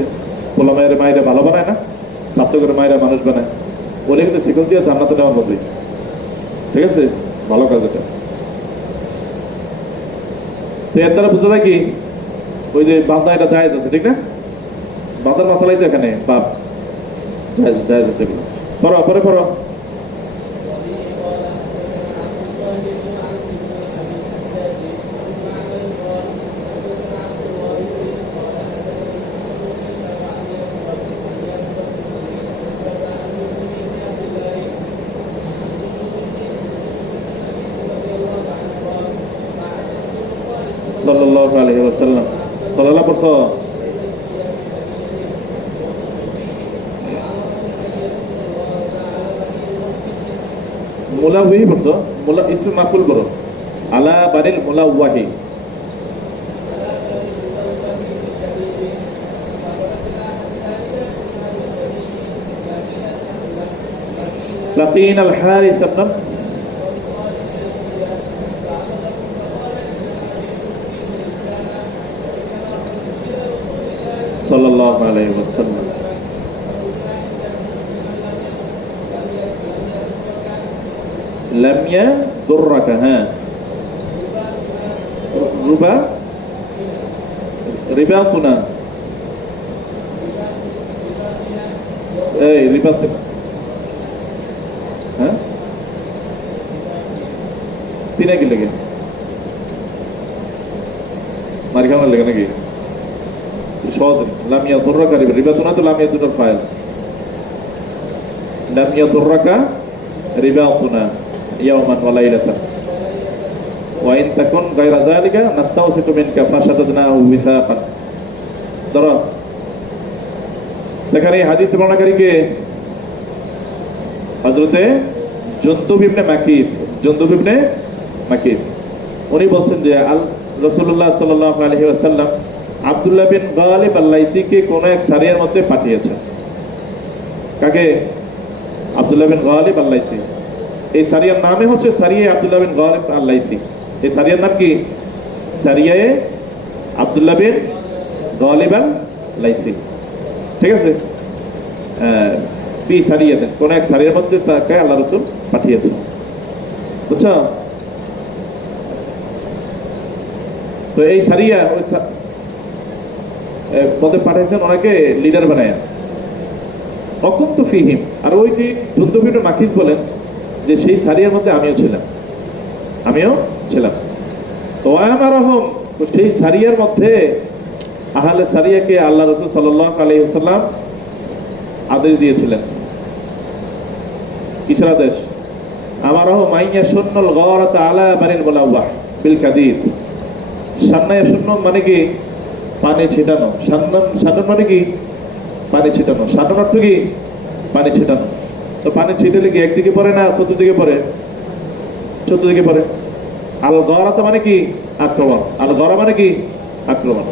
পোলা মায়ের মায়েরা ভালো বানায় না, ছাত্র করে মায়েরা মানুষ বানায়, বলে কিন্তু শিকল দিয়ে জান্নাতে নেওয়ার মতোই, ঠিক আছে? ভালো কাজ এটা। তো এর দ্বারা বুঝতে যায় কি? ওই যে বান্দা, এটা জায়েজ আছে, ঠিক না? বান্দার মশালাই তো এখানে বাপ জায়েজ আছে, পড়ো পরে পড়ো। সাল্লাল্লাহু আলাইহি ওয়াসাল্লাম, সাল্লাল্লাহু পড়ছো? মুলাওয়াহি বলছো, ইসমে মাফুল করো, আলা বানিল মুলাওয়াহি। لقين الحارث بن صلى الله عليه وسلم لم يضرك رباطنا رباطنا তিনে কি লেগে মারি খাওয়ার লেগে নাকি সহজ লামিয়া দুর্রাকা রিবাতুনা তো লামিয়া দুটার ফাইল লামিয়া দুর্রাকা রিবাতুনা ইয়াওমান ওয়া লাইলাতান ওয়া ইন তাকুন গায়রা যালিকা নাস্তাওসিতু মিনকা ফাশাদাদনাহু ওয়িসাকান। ধরো সেখানে হাদিস বর্ণনাকারী কে? হযরতে জুনদুব ইবনে মাকিস, জুনদুব ইবনে মাকিস। উনি বলছেন যে রাসূলুল্লাহ সাল্লাল্লাহু আলাইহি ওয়াসাল্লাম আব্দুল্লাহ বিন গালিব আল-লাইসিকে কোন এক সারিয়ার মধ্যে পাঠিয়েছেন। কাকে? আব্দুল্লাহ বিন গালিব আল-লাইসি। এই সারিয়ার নামে হচ্ছে সারিয়া আব্দুল্লাহ বিন গালিব আল-লাইসি। এই সারিয়ার নাম কি? সারিয়ায়ে আব্দুল্লাহ বিন গালিব আল-লাইসি। ঠিক আছে? ফি সারিয়াতে কোন এক সারিয়ার মধ্যে তাকে আল্লাহ রাসূল পাঠিয়েছেন। বুঝছো? তো এই সারিয়া ওই মধ্যে পাঠাইছেন ওনাকে লিডার বানায়। অকুন্ত ফিহিম, আর ওই যে জুনদুব ইবনে মাকিস বলেন যে সেই সারিয়ার মধ্যে আমিও ছিলাম। তো আমারহম, সেই সারিয়ার মধ্যে আহলে সারিয়াকে আল্লাহ রাসূল সাল্লাল্লাহু আলাইহি ওয়াসাল্লাম আদেশ দিয়েছিলেন। কিসের আদেশ? আমারহম আইয়া সুন্নুল গারাত আলা বানিল মুলাওয়াহ বিল কাদিদ। সান্নায়া সুন্নাহ মানে কি? পানি ছিটানো। সান্নান মানে কি? পানি ছিটানো। সান্নান অর্থ কি? পানি ছিটানো। তো পানি ছিটালে কি একদিকে পড়ে না চতুর্দিকে পড়ে? চতুর্দিকে পড়ে। আল গরাত মানে কি? আক্রমণ। আল গরা মানে কি? আক্রমণ।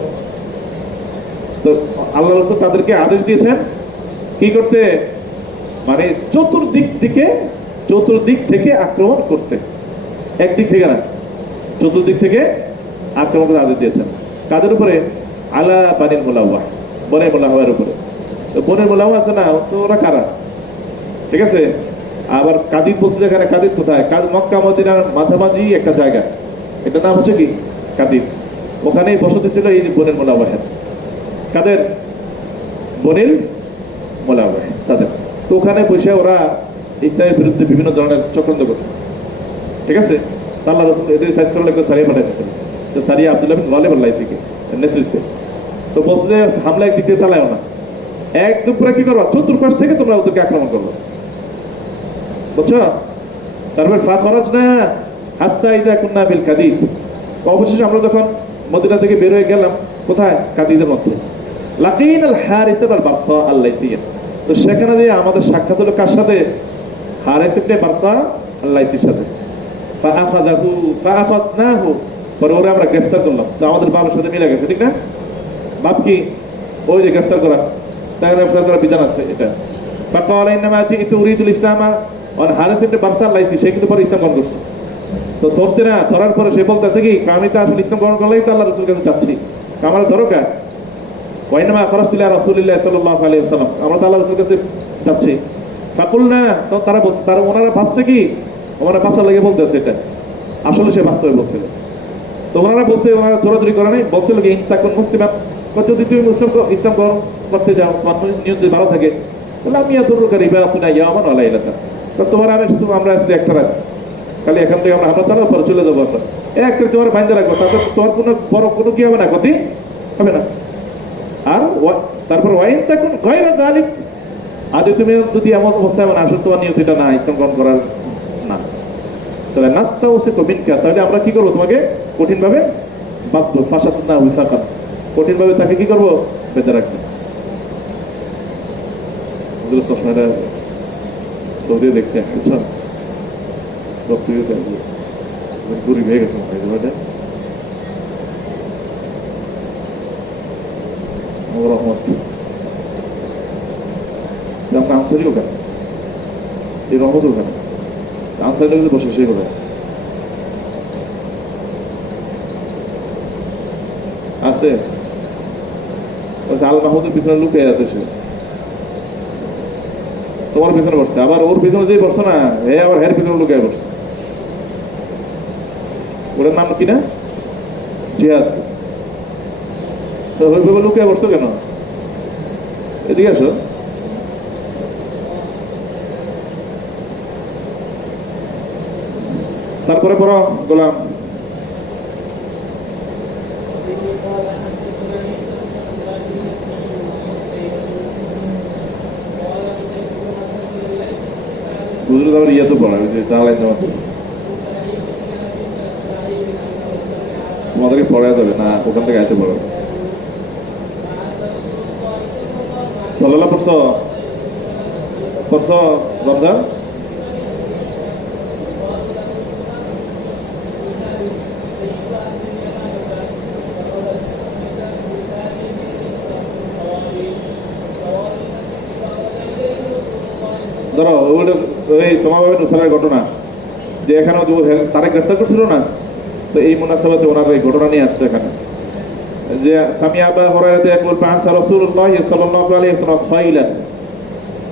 তো আল্লাহ তো তাদেরকে আদেশ দিয়েছেন কি করতে? মানে চতুর্দিক থেকে আক্রমণ করতে। একদিক থেকে না, চতুর্দিক থেকে আক্রমণ করতে আদেশ দিয়েছেন। কাদের উপরে? আলা বানিল মুলাওয়াহ, বনে মুলাওয়াহের উপরে। তো বনে মুলাওয়াহ আছে না, তো ওরা কারা? ঠিক আছে। আবার কাদিদ বলছে, যেখানে কাদিদ কোথায়? মক্কা মদিনার মাঝামাঝি একটা জায়গা, এটার নাম হচ্ছে কি? কাদিদ। ওখানেই বসতি ছিল এই বনের মুলাওয়াহের। কাদের? বনিল মুলাওয়াহ তাদের। তো ওখানে বসে ওরা ইসলামের বিরুদ্ধে বিভিন্ন ধরনের চক্রান্ত করত। ঠিক আছে। আল্লাহ রাসূল এদের সাইজ করে একটা সারিয়া পাঠাইছেন, তো সারিয়া আব্দুল্লাহ বিন গালিব আল-লাইসিকে নেতৃত্বে। তো বলছে যে হামলা একদিক দিয়ে চালায়ও না, একদম পুরো কি করবা? চতুর্পাশ থেকে তোমরা ওদেরকে আক্রমণ করবো। বুঝছো? তারপর ফা খরচ না হাত্তা ইদা কুন্না বিল কাদিদ। অবশেষে আমরা যখন মদিনা থেকে বের হয়ে গেলাম, কোথায়? কাদিদের মধ্যে। লাকিন আল হারিস আল বারসা আল-লাইসিয়া। তো সেখানে দিয়ে আমাদের সাক্ষাৎ হলো কার সাথে? হারিস ইবনে বারসা আল-লাইসির সাথে। ফাআখাযনাহু, পরে ওরা আমরা গ্রেফতার করলাম। তো আমাদের বাবার সাথে মিলে গেছে, ঠিক না? বাপ কি? ওই যে গ্রেফতার করা, তাই গ্রেফতার করার বিধান আছে এটা। ফাকালা ইন্নামা জিতু উরিদুল ইসলামা ওয়ান হারিস ইবনে বারসা আল-লাইসি, সে কিন্তু পরে ইসলাম গ্রহণ করছে। তো ধরছে না, ধরার পরে সে বলতেছে কি? আমি তো আসলে ইসলাম গ্রহণ করলেই তো আল্লাহ রাসূলের কাছে যাচ্ছি, আমার ধরো কা ওয়াইনামা খরচতু ইলা রাসূলিল্লাহ সাল্লাল্লাহু আলাইহি ওয়াসাল্লাম, আমরা তো আল্লাহ রাসূলের কাছে যাচ্ছি। ফাকুলনা, তো তারা বলছে, তারা ওনারা ভাবছে কি ওনারা বাঁচার লাগে বলতেছে, এটা আসলে সে বাস্তবে বলছিল। তো ওনারা বলছে, ওনারা দৌড়াদৌড়ি করে নাই, বলছিল কি ইনতাকুন মুসলিমান, যদি তুমি ইসলাম গ্রহণ করতে যাও, নিয়ত যদি ভালো থাকে, তাহলে আমি ইয়াদুরুকা রিবাতুনা ইয়াওমান ওয়া লাইলাতান, তো তোমার আমি শুধু আমরা আসলে একটা রাত, খালি এখান থেকে আমরা হামলা চালাবো, পরে চলে যাবো। আমরা এক করে তোমার বাইন্দা রাখবো, তারপর তোমার কোনো বড় কোনো কি হবে না, ক্ষতি হবে না। আর তারপর ওয়াইন তাকুন গায়রা যালিক, আজ তুমি যদি এমন অবস্থায় মানে আসলে তোমার নিয়ত এটা না ইসলাম গ্রহণ করার না, তাহলে নাস্তাওসিতু মিনকা, তাহলে আমরা কি করবো? তোমাকে কঠিনভাবে বাঁধবো। ফাশাদনাহু ওয়িসাকান, কঠিনভাবে তাকে কি করবো? বেঁধে রাখবো। সৌদি দেখছে, বুঝছো? রক্ত গেছে গরিব হয়ে গেছে ভাইটা রহমত আপনার আনসারি ওখানে এই রহমত ওখানে আনসারি যদি বসে সেই কোথায় আছে আল মাহমুদের পিছনে লুকিয়ে আছে সে তোমার পিছনে বসছে আবার ওর পিছনে যে বসছে না হে আবার হের পিছনে লুকিয়ে বসছে ওটার নাম কি না জিহাদ তো ওইভাবে লুকিয়ে বসছো কেন এদিকে আসো তারপরে পড়ো গোলাম বুঝলে আবার ইয়ে তো পড়া তাহলে তোমাদেরকে পড়া যাবে না ওখান থেকে আইতে পড়ো সাল্লাল্লাহ পড়ছো রমজান ধরো ওই সমাবেশ নুসারের ঘটনা যে এখানে তারা গ্রেফতার করছিল না তো এই মুনাসাবাতে ওনার এই ঘটনা নিয়ে আসছে এখানে যে সামিয়া আবা হুরায়রা ইয়াকুল ফাআসা রাসূলুল্লাহ সাল্লাল্লাহু আলাইহি ওয়াসাল্লাম খাইলান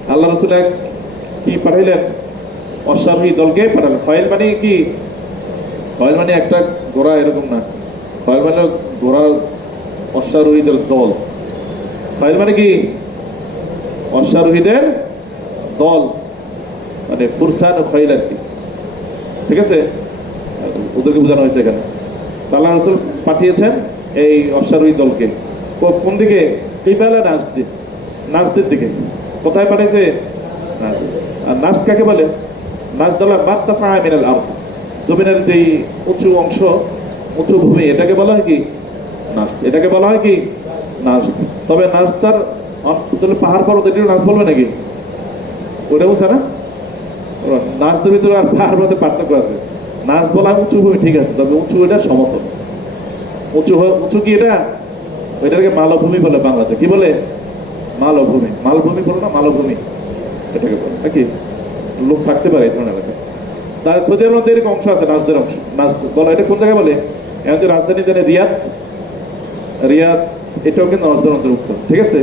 আল্লাহ রাসূল কি পাঠাইলেন অশ্বারোহী দলকে পাঠালেন খাইল মানে কি খাইল মানে একটা ঘোড়া এরকম না খাইল মানে ঘোড়া অশ্বারোহীদের দল খাইল মানে কি অশ্বারোহীদের দল মানে ফুরসান ও খাইল আর কি ঠিক আছে ওদেরকে বোঝানো হয়েছে এখানে আল্লাহ রাসূল পাঠিয়েছেন এই অশ্বারোহী দলকে কোন দিকে কিবালা নাজদের দিকে কোথায় পাঠিয়েছে আর নাজদ কাকে বলে নাজদ হলো মাত্তাফা মিনাল আরদ জমিনের যে উঁচু অংশ উঁচু ভূমি এটাকে বলা হয় কি নাজদ এটাকে বলা হয় কি নাজদ তবে নাজদার পাহাড় পর্বত এটিও নাজদ বলবে নাকি ওটা বুঝছে না নাজদের ভিতরে আর পাহাড় পর্বতের পার্থক্য আছে নাজদ বলা উঁচু ভূমি ঠিক আছে তবে উঁচু এটা সমতল উঁচু কি এটা ওইটাকে মালভূমি বলে বাংলাতে কি বলে মালভূমি বলো না মালভূমি এটাকে বলে নাকি লোক থাকতে পারে এই ধরনের এলাকা তার সৌদি আরবের মধ্যে এরকম অংশ আছে নাজদের অংশ নাজ বলো এটা কোন জায়গায় বলে এখন যে রাজধানী জানে রিয়াদ এটাও কিন্তু নাজদের অন্তর্ভুক্ত ঠিক আছে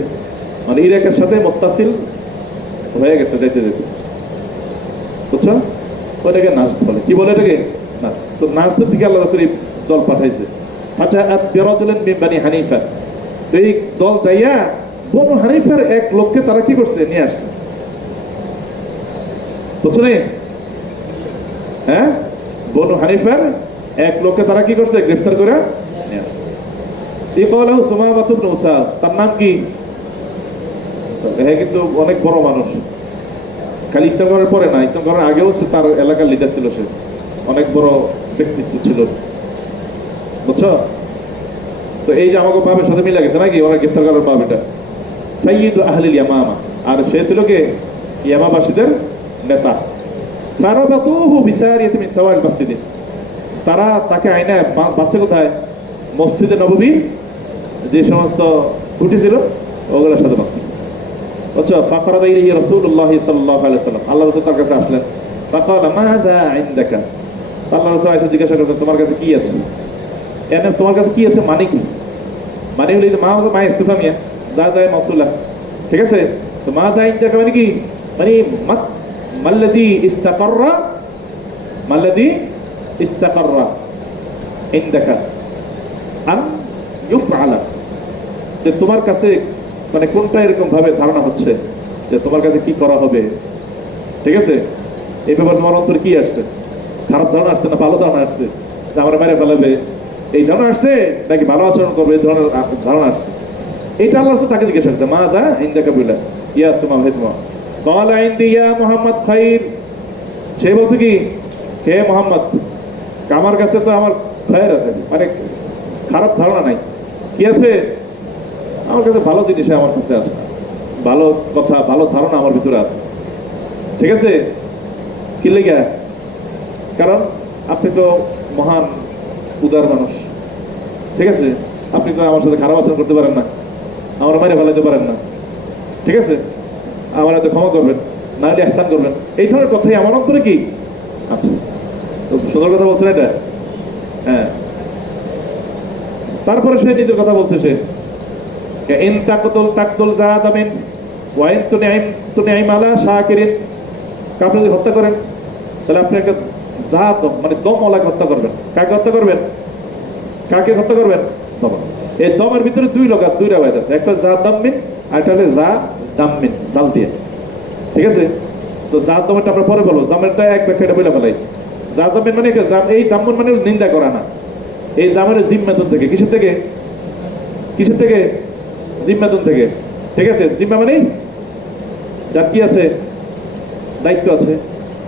মানে ইরাকের সাথে মুত্তাসিল হয়ে গেছে যেতে বুঝছো ওটাকে নাজদ বলে কি বলে এটাকে না তো নাজদের দিকে আল্লাহ রাসূল দল পাঠাইছে আচ্ছা বেরাজুলান মিন বানি হানিফা এই দল যাইয়া বনু হানিফার এক লোককে তারা কি করছে নিয়ে আসছে বুঝছো হ্যাঁ বনু হানিফার এক লোককে তারা কি করছে গ্রেফতার করে নিয়ে আসছে ইকালাহু সুমামাহ ইবনে উসাদ তার নাম কি হ্যাঁ কিন্তু অনেক বড় মানুষ খালি ইসলাম গ্রহণের পরে না ইসলাম গ্রহণের আগেও তার এলাকার লিডার ছিল সে অনেক বড় ব্যক্তিত্ব ছিল বুঝছো তো এই যে আমাকে বাবের সাথে মিলে গেছে নাকি ওরা গ্রেফতার করার বাব এটা সাইয়্যিদু আহলিল ইয়ামামা আর সে ছিল কে ইয়ামাবাসীদের নেতা ফারাবাতুহু বিসারিয়াতি মিন সাওয়াল মসজিদে তারা তাকে আইনা বাচ্চা কোথায় মসজিদে নববী যে সমস্ত খুঁটি ছিল ওগুলোর সাথে বাচ্চা আচ্ছা ফাকরাদা ইলাইহি রাসূলুল্লাহ সাল্লাল্লাহু আলাইহি ওয়াসাল্লাম আল্লাহ রাসূল তার কাছে আসলেন ফাকালা মাযা ইনদাকা আল্লাহ রাসূল এসে জিজ্ঞাসা করলেন তোমার কাছে কি আছে এনে তোমার কাছে কি আছে মানে কি মানে হলো যে মা ইস্তিফামিয়া দাদা মাসুলা ঠিক আছে তো মা দা ইনদাকা মানে কি মানে মাল্লাযী ইস্তাকাররা ইনদাকা আন ইউফআলা যে তোমার কাছে মানে কোনটা এরকম ভাবে ধারণা হচ্ছে যে তোমার কাছে কি করা হবে ঠিক আছে এই ব্যাপারে তোমার অন্তরে কি আসছে খারাপ ধারণা আসছে না ভালো ধারণা আসছে যে আমরা মেরে ফেলাবে এই ধারণা আসছে নাকি ভালো আচরণ করবে এই ধরনের ধারণা আসছে এটা আল্লাহ তাকে জিজ্ঞাসা করতে মা দা ইনদাকা বিলা ইয়া সুমা হিসমা ক্বালা ইনদি ইয়া মুহাম্মদ খাইর সে বলছে কি হে মুহাম্মদ আমার কাছে তো আমার খায়ের আছে মানে খারাপ ধারণা নাই কি আছে আমার কাছে ভালো জিনিস আমার কাছে আছে ভালো কথা ভালো ধারণা আমার ভিতরে আছে ঠিক আছে কি লেগে কারণ আপনি তো মহান উদার মানুষ, ঠিক আছে? আপনি তো আমার সাথে খারাপ আচরণ করতে পারেন না, আমার মারে ফেলাইতে পারেন না, ঠিক আছে? আমার হয়তো ক্ষমা করবেন, না হলে আহসান করবেন, এই ধরনের কথাই আমার অন্তরে কি আচ্ছা। তো সুন্দর কথা বলছেন এটা, হ্যাঁ। তারপরে সে নিজের কথা বলছে, সে ইন তাকতুল তাকতুল যাদামিন ওয়া ইন তুনিম আলা শাকিরিন, কাউকে যদি হত্যা করেন তাহলে আপনি একটা জাত মানে দমওয়ালাকে হত্যা করবেন। কাকে হত্যা করবেন? কাকে হত্যা করবেন? দম। এই দমের ভিতরে দুই রাওয়ায়াত আছে, একটা যা দাম্মিন আর একটা হলো যা দাম্মিন, দাল দিয়ে, ঠিক আছে? তো যা দমেরটা আমরা পরে বলবো, জামেরটা এক ব্যাখ্যাটা বলে ফেলাই। যা দাম্মিন মানে এই জাম্মুন মানে নিন্দা করা না, এই জামের জিম্মাতুন থেকে, কিসের থেকে? কিসের থেকে? জিম্মাতুন থেকে, ঠিক আছে? জিম্মা মানে যার কি আছে? দায়িত্ব আছে,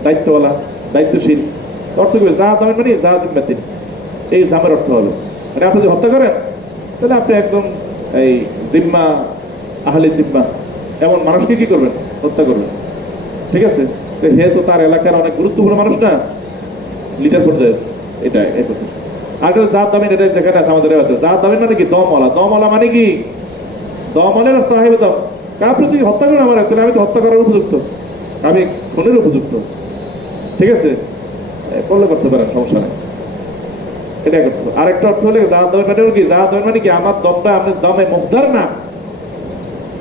দায়িত্বওয়ালা, দায়িত্বশীল। অর্থ কি? যা দামের মানে যা জিম্মাতিন, এই জামের অর্থ হলো মানে আপনি যদি হত্যা করেন তাহলে আপনি একদম এই জিম্মা, আহলে জিম্মা এমন মানুষকে কি করবেন? হত্যা করবেন, ঠিক আছে? যেহেতু তার এলাকার অনেক গুরুত্বপূর্ণ মানুষ না, লিডার পর্যায়ে, এটা আর জাত দামিন, এটা যেখানে আছে আমাদের জাত দামিন মানে কি? দমওয়ালা। দমওয়ালা মানে কি? দমওয়ালা সাহেব দম। আপনি যদি হত্যা করেন আমার, তাহলে আমি তো হত্যা করার উপযুক্ত, আমি খুনের উপযুক্ত, ঠিক আছে? করলে করতে পারেন, সমস্যা নেই। এটা করতে হবে। আরেকটা অর্থ হলে জাত দামিন মানে কি? জাত দামিন মানে কি? আমার দমটা আপনি দমে মুখদার না,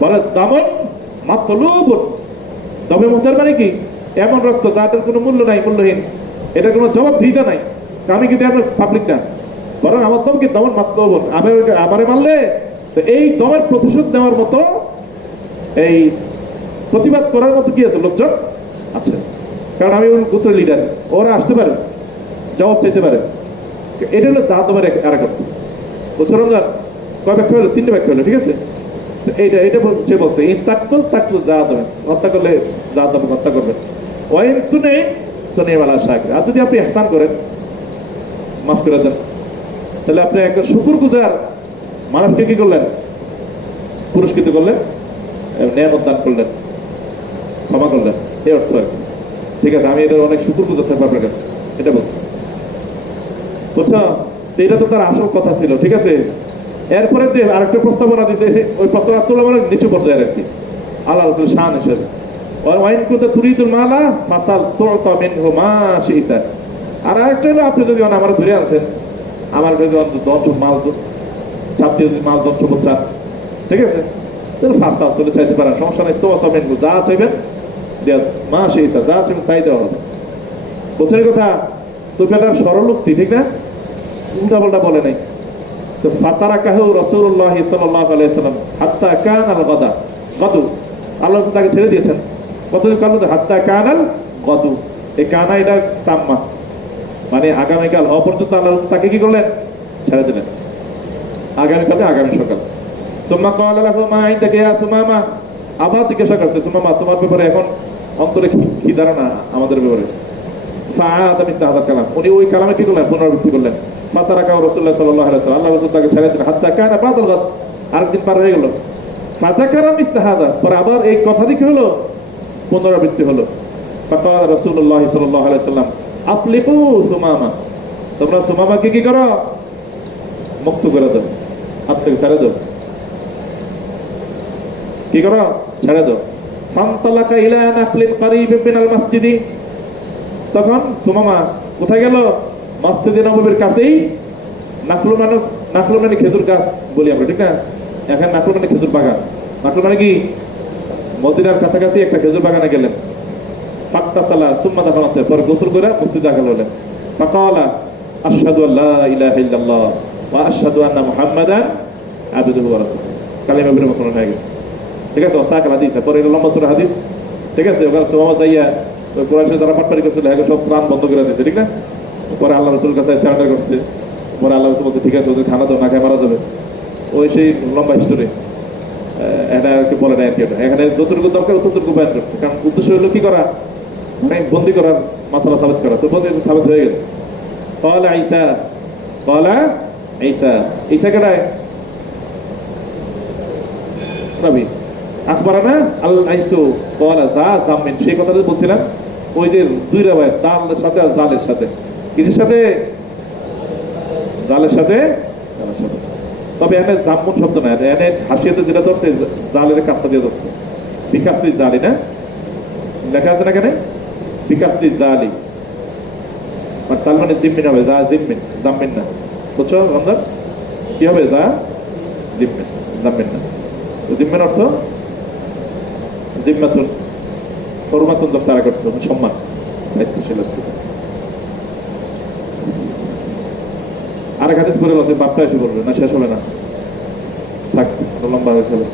বলে দামন মাতলুব। দমে মুখদার মানে কি? এমন রক্ত যাদের কোনো মূল্য নাই, মূল্যহীন, এটা কোনো জবাবদিহিতা নাই। আমি কিন্তু আমার পাবলিক না, বরং আমার দম কি? দমন মাতলুব। আমারে মারলে তো এই দমের প্রতিশোধ নেওয়ার মতো, এই প্রতিবাদ করার মতো কি আছে? লোকজন আছে। কারণ আমি ওর গোত্রের লিডার, ওরা আসতে পারে, জবাব চাইতে পারে। এটা হলো জাত দমের আরেক অর্থ। বুঝতে পারলাম? কয় ব্যাখ্যা হলো? 3টে ব্যাখ্যা হলো, ঠিক আছে? এইটা সে বলছে ইন তাকতুল তাকতুল জাত দমে, হত্যা করলে জাত দমে হত্যা করবেন। ওয়াইন তুনিম আলা শাকির, আর যদি আপনি ইহসান করেন, মাফ করে দেন, তাহলে আপনি একটা শুকরগুজার মানুষকে কি করলেন? পুরস্কৃত করলেন, নিয়ামত দান করলেন, ক্ষমা করলেন, এই অর্থ আর কি, ঠিক আছে? আমি এটা অনেক শুকরগুজার থাকবো আপনার কাছে, এটা বলছি, বুঝছো? এটা তো তার আসল কথা ছিল, ঠিক আছে? এরপরে যে আরেকটা প্রস্তাবনা দিছে, ওই প্রস্তাবনা তুলনা মানে নিচু পর্যায়ের আর কি, আল্লাহ রাসূল শান হিসেবে। ওয়াইন কুনতা তুরিদুল মালা ফাসাল তু'তা মিনহু মা শি'তা। আর আরেকটা হলো, আপনি যদি আমার ধরে আনছেন, আমার কাছে অন্তত মাল চাপ দিয়ে যদি মাল দন্ত চান, ঠিক আছে? তাহলে ফাসাল তুলে চাইতে পারেন, সমস্যা নেই। তু'তা মিনহু, যা চাইবেন দেয়া, মা শি'তা, যা চাইবেন তাই দেওয়া হবে। বুঝছেন কথা? তো এটা সরলোক্তি, ঠিক না? উল্টা পাল্টা বলে নাই। তো ফাতারাকাহু রাসূলুল্লাহ সাল্লাল্লাহু আলাইহি ওয়াসাল্লাম হাত্তা কানাল গাদা, গাদু, আল্লাহ তাকে ছেড়ে দিয়েছেন। কতদিন কাল? হাত্তা কানাল গাদু। এই কানা এটা তাম্মা মানে আগামীকাল হওয়া পর্যন্ত আল্লাহ তাকে কি করলেন? ছেড়ে দিলেন। আগামীকালে আগামী সকাল। সুম্মা ক্বালা লাহু মা ইনদাকা ইয়া সুমামা, আবার জিজ্ঞাসা করছে, সুমামা তোমার ব্যাপারে এখন অন্তরে কি ধারণা আমাদের ব্যাপারে? ফাআদা মিসলা হাযাল কালাম, উনি ওই কালামে কি করলেন? পুনরাবৃত্তি করলেন। ফাতারাকাহু রাসূলুল্লাহ সাল্লাল্লাহু আলাইহি ওয়াসাল্লাম, আল্লাহ রাসূল তাকে ছেড়ে দিলেন। হাত্তা কানা বাদাল গাদ, আরেকদিন পার হয়ে গেল। ফাযাকারা মিসলা হাযা, পরে আবার এই কথাটি কি হলো? পুনরাবৃত্তি হলো। ফাকাল রাসূলুল্লাহ সাল্লাল্লাহু আলাইহি ওয়াসাল্লাম আতলিকু সুমামা, তোমরা সুমামাকে কি করো? মুক্ত করে দাও, হাত থেকে ছেড়ে দাও, কি করো? ছেড়ে দাও। ফান্তালাকা ইলা নাখলিন কারীবিন মিনাল মসজিদি, তখন সুমামা কোথায় গেল? মসজিদে নববীর কাছেই। নাখলু মানে খেজুর গাছ বলি আমরা, ঠিক না? এখানে নাখলু মানে খেজুর বাগান। নাখলু মানে কি? মদিনার কাছাকাছি একটা খেজুর বাগানে গেলেন। ফাক্তাসালা সুম্মা দাখালা, পরে গোসল করে মসজিদে দাখিল হলেন। ফাকালা আশহাদু আল্লা ইলাহা ইল্লাল্লাহ ওয়া আশহাদু আন্না মুহাম্মাদান আবদুহু ওয়া রাসূলুহু, কালিমা পড়ে মুসলমান হয়ে গেছে, ঠিক আছে? ওসাকাল হাদিস, পরে এটা লম্বা সূরা হাদিস, ঠিক আছে? ওখানে সুমামা যাইয়া কুরাইশের যারা পাটপাড়ি করছিল, এগুলো সব প্রাণ বন্ধ করে দিয়েছে, ঠিক না? পরে আল্লাহ রাসূলের কাছে সারেন্ডার করছে। পরে আল্লাহ রাসূল বলতে, ঠিক আছে, ওদের খানা দাও, না খায় মারা যাবে। ওই সেই লম্বা হিস্টোরি, এটা আর কি বলে নাই আর কি। এখানে যতটুকু দরকার ততটুকু বয়ান করছে, কারণ উদ্দেশ্য হলো কি করা? মানে বন্দি করার, মাসালা সাবিত করা। তো বন্দি সাবিত হয়ে গেছে। ক্বালা ঈসা, ক্বালা ঈসা, ঈসা কেডায়? নবী। আখবারানা আল আইসু ক্বালা যা জামিন, সেই কথাটা বলছিলাম ওই যে দুই ভাই, দালের সাথে আর জালের সাথে। কিসের সাথে? জালের সাথে, জালের সাথে। তবে এখানে জাম্মুন শব্দ না, এখানে হাসিয়াতে যেটা ধরছে জালের কাজটা দিয়ে ধরছে, বিকাশি জালি না, লেখা আছে না এখানে বিকাশি জালি, তার মানে জিম্মিন হবে, যা জিম্মিন, জাম্মিন না। বুঝছো রমজান? কি হবে? যা জিম্মিন, জাম্মিন না। জিম্মিন অর্থ জিম্মাতুন, হরমাতুন দস্তারা করতে হবে, সম্মান, দায়িত্বশীল। আরেক হাদিস পড়ে বলছে বাপটা এসে বলবে না, শেষ হবে না, থাক লম্বা হয়ে চলে।